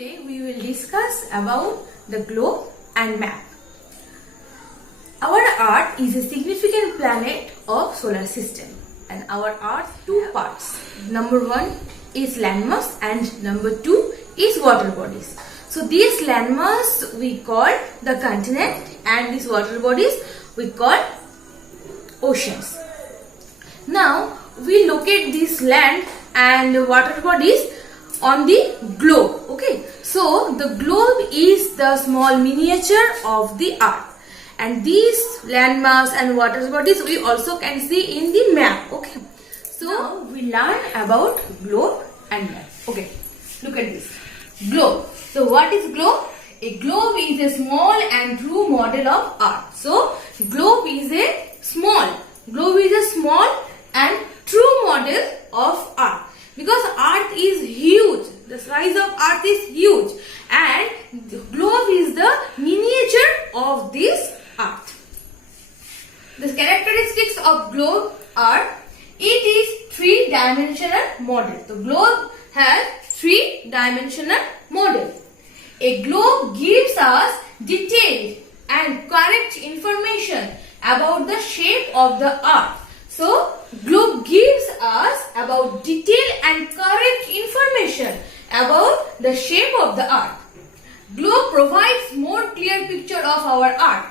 Today we will discuss about the globe and map. Our Earth is a significant planet of solar system, and our Earth two parts. Number one is landmass and number two is water bodies. So these landmass we call the continent and these water bodies we call oceans. Now we locate this land and water bodies on the globe. Okay, so the globe is the small miniature of the earth, and these landmass and water bodies we also can see in the map. Okay, so now we learn about globe and map. Okay, look at this globe. So what is globe? A globe is a small and true model of earth. So globe is a small and true model of earth, because earth is huge. The size of earth is huge and the globe is the miniature of this earth. The characteristics of globe are: it is three-dimensional model. The globe has three-dimensional model. A globe gives us detailed and correct information about the shape of the earth. So, globe gives us about detailed and correct information about the shape of the earth. Globe provides more clear picture of our earth.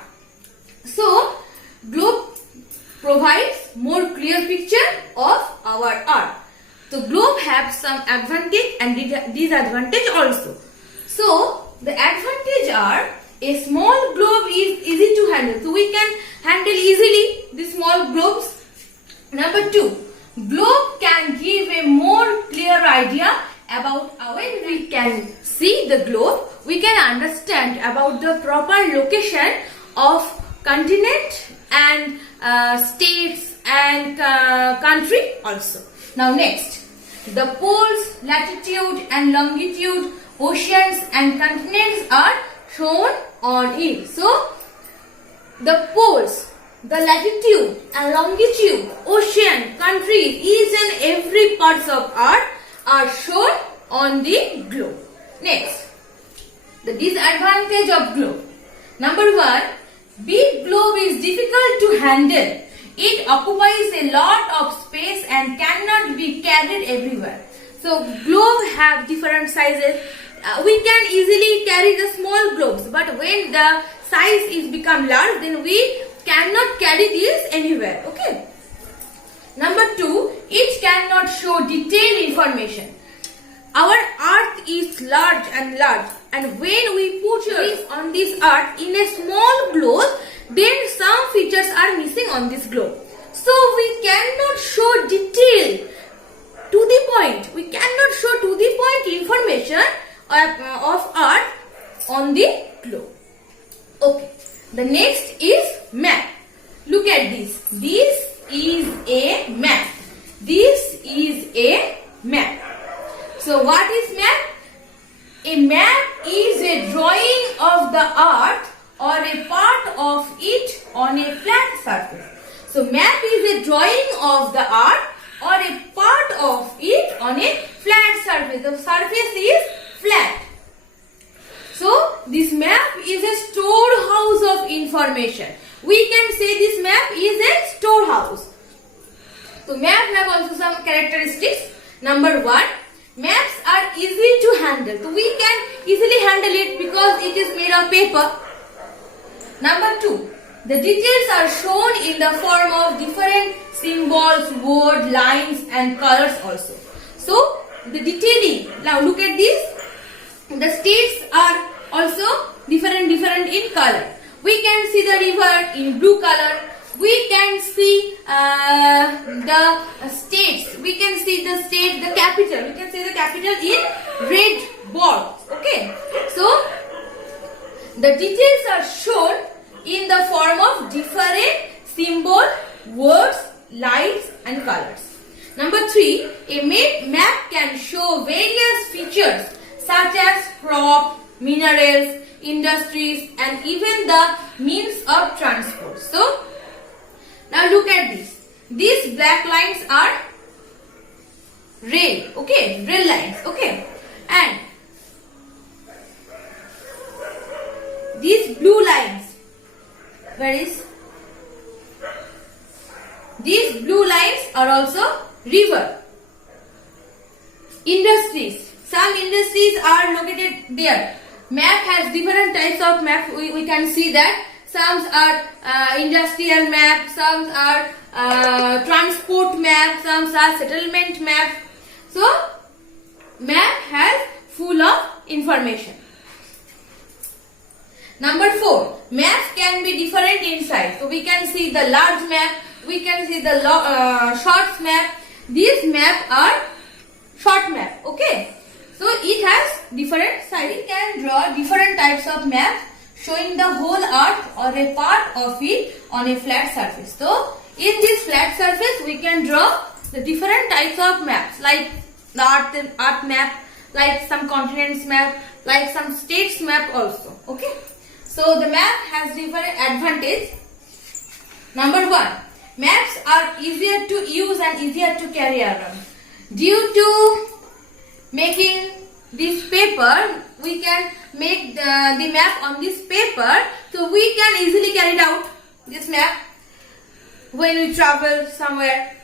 So, globe provides more clear picture of our earth. So, globe have some advantage and disadvantage also. So, the advantage are: a small globe is easy to handle. So, we can handle easily the small globes. Number two, globe can give a more clear idea about when we can see the globe, we can understand about the proper location of continent and states and country also. Now next, the poles, latitude and longitude, oceans and continents are shown on it. So the poles, the latitude and longitude, ocean, country, each and every parts of earth are shown on the globe. Next, the disadvantage of globe. Number one, big globe is difficult to handle. It occupies a lot of space and cannot be carried everywhere. So globe have different sizes. We can easily carry the small globes, but when the size is become large, then we cannot carry this anywhere. Okay. Number two, it cannot show detailed information. Our earth is large, and when we put this on this earth in a small globe, then some features are missing on this globe. So we cannot show detail to the point. We cannot show to the point information of earth on the globe. Okay. The next is map. Look at this. This is a map. This is a map. So what is map? A map is a drawing of the earth or a part of it on a flat surface. So map is a drawing of the earth or a part of it on a flat surface. The surface is flat. So this map is a storehouse of information. We can say this map is a storehouse. So map have also some characteristics. Number one, maps are easy to handle. So we can easily handle it because it is made of paper. Number two, the details are shown in the form of different symbols, words, lines and colors also. So the detailing. Now look at this. The states are also different in color. We can see the river in blue color. We can see the states. We can see the state, the capital. We can see the capital in red board. Okay. So the details are shown in the form of different symbol, words, lines and colors. Number three, a map can show various features such as crop, minerals, industries and even the means of transport. So now look at this. These black lines are rail, okay, rail lines, okay, and these blue lines, where is? These blue lines are also river. Industries. Some industries are located there. Map has different types of map. We can see that some are industrial map, some are transport map, some are settlement map. So map has full of information. Number 4, maps can be different in size. So we can see the large map, we can see the short map. These maps are short map. Okay. So it has different size. We can draw different types of maps showing the whole earth or a part of it on a flat surface. So in this flat surface we can draw the different types of maps, like the earth map, like some continents map, like some states map also. Okay. So the map has different advantage. Number 1, maps are easier to use and easier to carry around. Due to making this paper, we can make the map on this paper, so we can easily carry it out, this map, when we travel somewhere.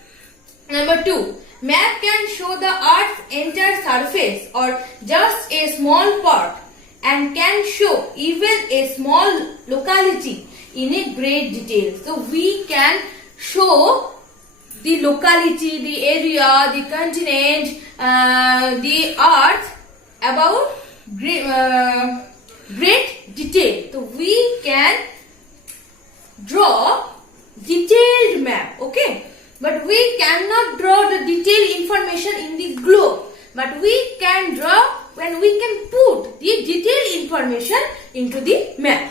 Number 2, map can show the earth's entire surface or just a small part, and can show even a small locality in a great detail. So we can show the locality, the area, the continent, the earth about great detail. So we can draw detailed map. Okay, but we cannot draw the detailed information in the globe, but we can draw when we can put the detailed information into the map.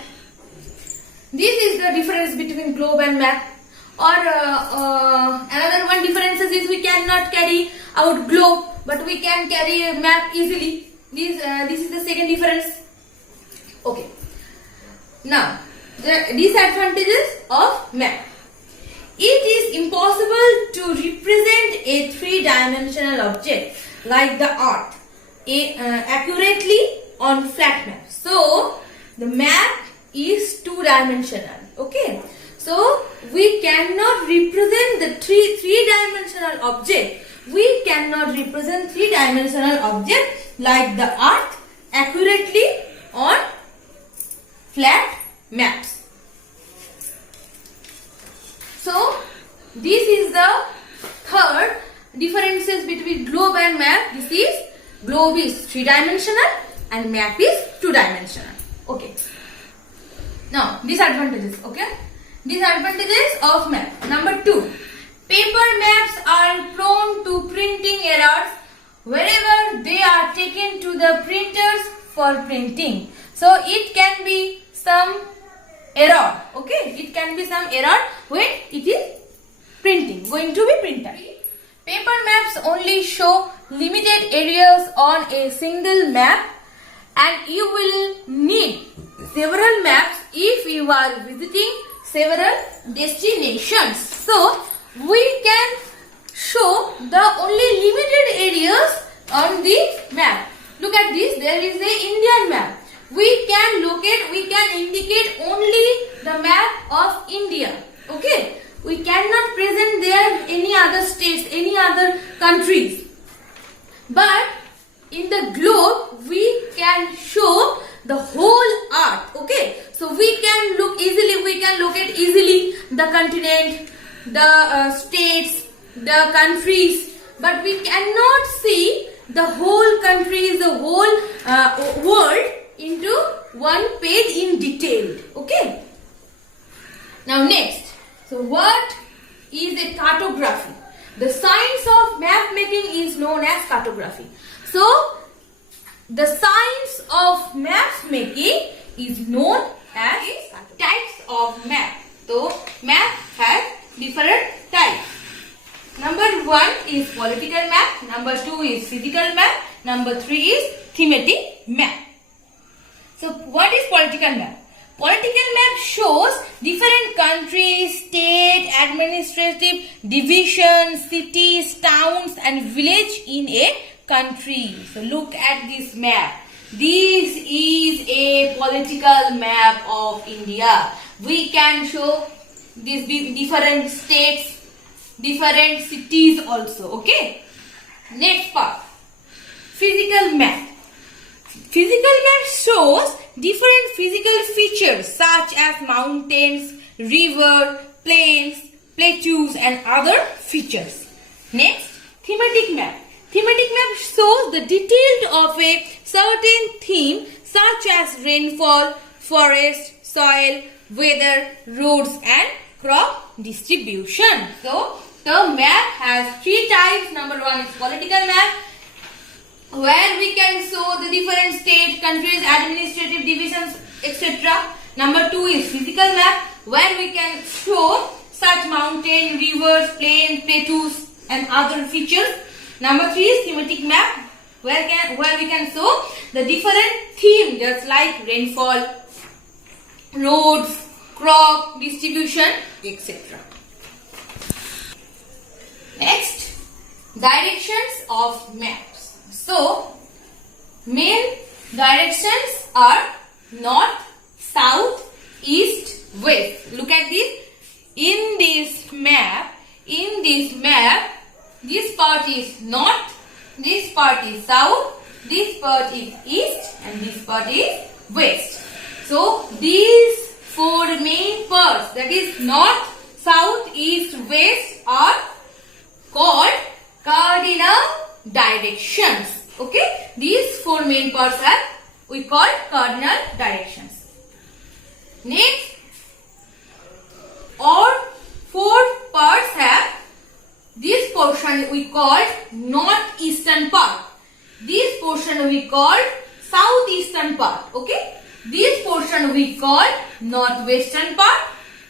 This is the difference between globe and map. Or another one difference is we cannot carry out globe, but we can carry a map easily. This is the second difference. Okay. Now the disadvantages of map. It is impossible to represent a three-dimensional object like the earth accurately on flat map. So the map is two-dimensional. Okay. So we cannot represent the three-dimensional object. We cannot represent three-dimensional object like the earth accurately on flat maps. So this is the third differences between globe and map. This is globe is three-dimensional and map is two-dimensional. Okay. Now disadvantages. Okay. Disadvantages of map. Number 2, paper maps are prone to printing errors wherever they are taken to the printers for printing. So it can be some error. Okay, it can be some error when it is going to be printed. Paper maps only show limited areas on a single map, and you will need several maps if you are visiting several destinations. So we can show the only limited areas on the map. Look at this, there is a Indian map. We can indicate only the map of India. Okay, we cannot present there any other states, any other countries. But in the globe we can show the whole earth. Okay, so we can locate easily the continent, the states, the countries, but we cannot see the whole countries, the whole world into one page in detail. Okay. Now next, so what is a cartography? The science of map making is known as cartography. So the science of maps making is known as types of map. So map has different types. Number 1 is political map, number 2 is physical map, number 3 is thematic map. So what is political map? Political map shows different countries, state, administrative divisions, cities, towns and village in a country. So look at this map. This is a political map of India. We can show these different states, different cities also. Okay. Next part. Physical map. Physical map shows different physical features such as mountains, river, plains, plateaus and other features. Next, thematic map. Thematic map shows the details of a certain theme such as rainfall, forest, soil, weather, roads and crop distribution. So, the map has three types. Number one is political map, where we can show the different states, countries, administrative divisions, etc. Number two is physical map, where we can show such mountain, rivers, plains, plateaus and other features. Number three is thematic map, where we can show the different themes just like rainfall, roads, crop distribution, etc. Next, directions of maps. So, main directions are north, south, east, west. Look at this. In this map, this part is north, this part is south, this part is east and this part is west. So, these four main parts, that is north, south, east, west, are called cardinal directions. Okay, these four main parts are we call cardinal directions. Next, all four parts have this portion we call northeastern part. This portion we call southeastern part. Okay, this portion we call northwestern part.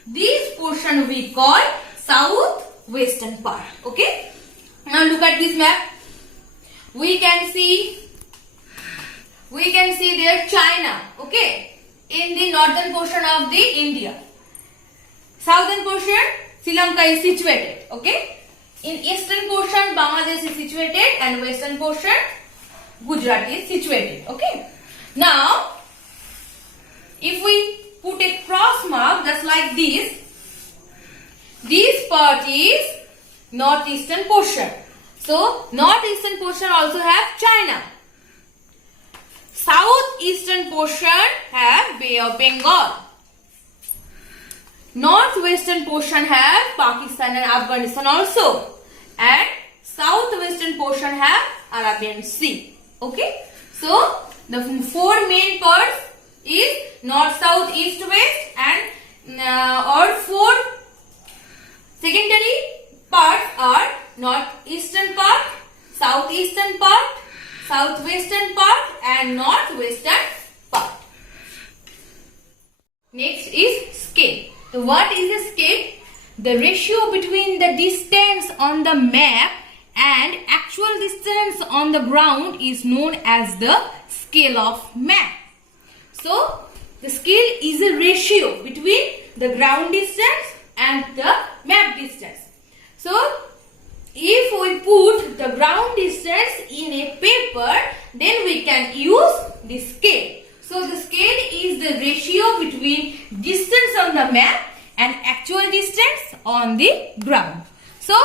This portion we call southwestern part. Okay. Now look at this map. We can see there China. Okay, in the northern portion of the India. Southern portion Sri Lanka is situated. Okay. In eastern portion Bangladesh is situated and western portion Gujarat is situated. Okay. Now, if we put a cross mark just like this part is northeastern portion. So, northeastern portion also have China. Southeastern portion have Bay of Bengal. Northwestern portion have Pakistan and Afghanistan also. And southwestern portion have Arabian Sea. Okay. So, the four main parts is north, south, east, west and or four secondary parts are northeastern part, southeastern part, southwestern part and northwestern part. Next is scale. So what is a scale? The ratio between the distance on the map and actual distance on the ground is known as the scale of map. So the scale is a ratio between the ground distance and the map distance. So if we put the ground distance in a paper, then we can use the scale. So the scale is the ratio between distance on the map and actual distance on the ground. So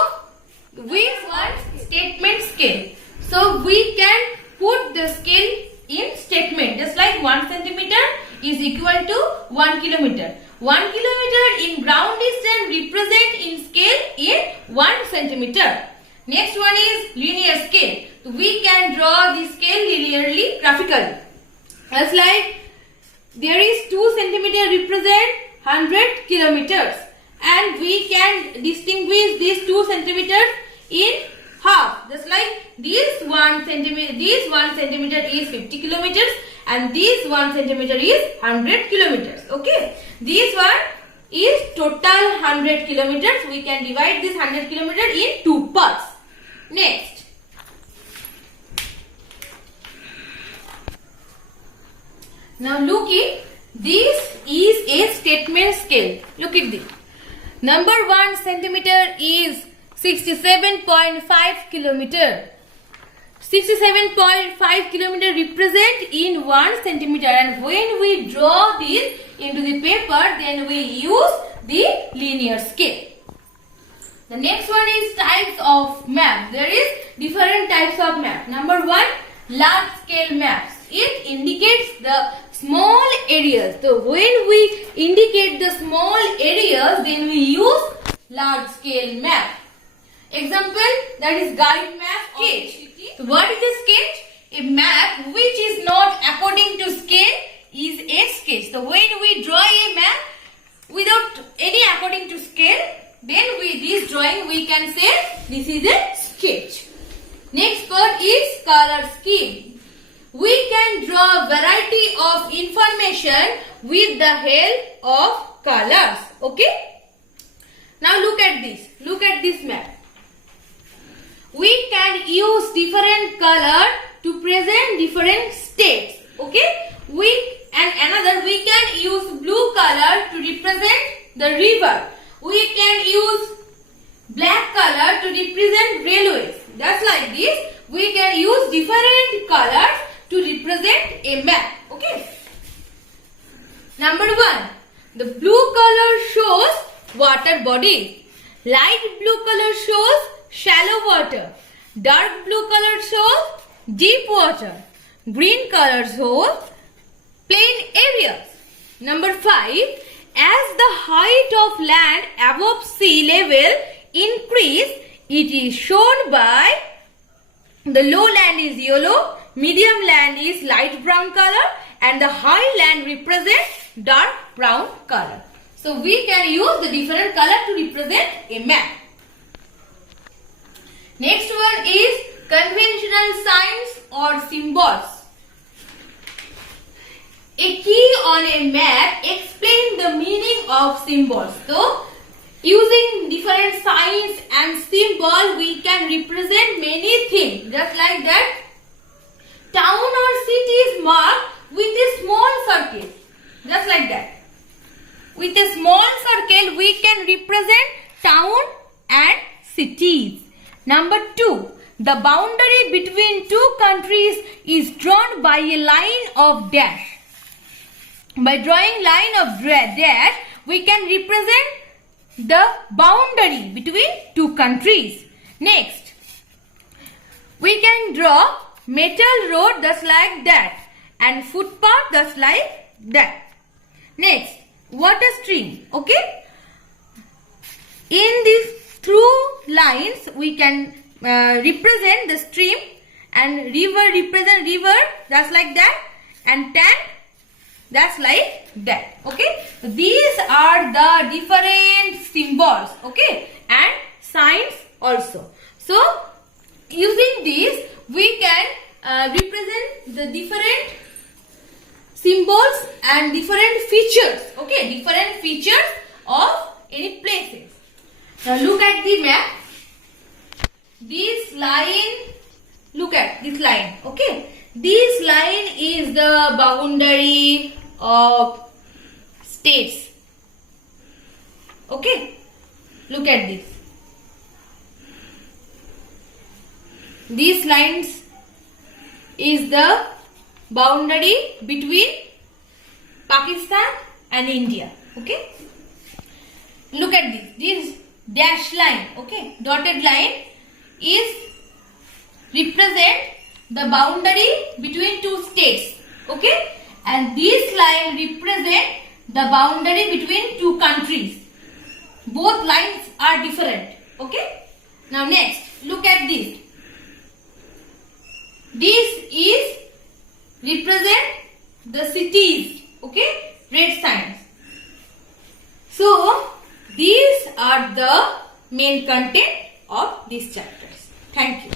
we want statement scale. So we can put the scale in statement, just like 1 centimeter is equal to 1 kilometer. 1 kilometer in ground distance represent in scale in 1 centimeter. Next one is linear scale. So we can draw the scale linearly, graphically. As like there is 2 centimeter represent 100 kilometers, and we can distinguish these 2 centimeters in half. Just like this 1 centimeter is 50 kilometers and this 1 centimeter is 100 kilometers. Okay, this one is total 100 kilometers. We can divide this 100 kilometers in two parts. Next, now look it. This is a statement scale. Look at this. Number 1 centimeter is 67.5 kilometer. 67.5 kilometer represent in 1 centimeter, and when we draw this into the paper, then we use the linear scale. The next one is types of map. There is different types of map. Number 1, large scale maps. It indicates the small areas. So when we indicate the small areas, then we use large scale map. Example, that is guide map, sketch. So what is a sketch? A map which is not according to scale is a sketch. So when we draw a map without any according to scale, then with this drawing we can say this is a sketch. Next part is color scheme. We can draw variety of information with the help of colors. Okay. Now look at this. Look at this map. We can use different color to present different states. Okay. And another, we can use blue color to represent the river. We can use black color to represent railways. Just like this, we can use different colors to represent a map. Okay. Number 1, the blue color shows water bodies. Light blue color shows shallow water. Dark blue color shows deep water. Green color shows plain areas. Number 5, as the height of land above sea level increase, it is shown by the low land is yellow, medium land is light brown color, and the high land represents dark brown color. So we can use the different color to represent a map. Next one is conventional signs or symbols. A key on a map explains the meaning of symbols. So, using different signs and symbols, we can represent many things. Just like that, town or city is marked with a small circle. Just like that. With a small circle, we can represent town and cities. Number 2, the boundary between two countries is drawn by a line of dash. By drawing line of dash, we can represent the boundary between two countries. Next, we can draw metal road just like that and footpath just like that. Next, water stream. Okay. In these through lines, we can represent the stream, and river represent river just like that, and tank that's like that. Okay. So these are the different symbols. Okay. And signs also. So using these, we can represent the different symbols and different features. Okay. Different features of any places. Now look at the map. This line, look at this line. Okay. This line is the boundary of states. Okay. Look at this. These lines is the boundary between Pakistan and India. Okay. Look at this. This dash line, okay, dotted line is represent the boundary between two states. Okay. And this line represent the boundary between two countries. Both lines are different. Okay. Now next, look at this. This is represent the cities. Okay. Red signs. So these are the main content of these chapters. Thank you.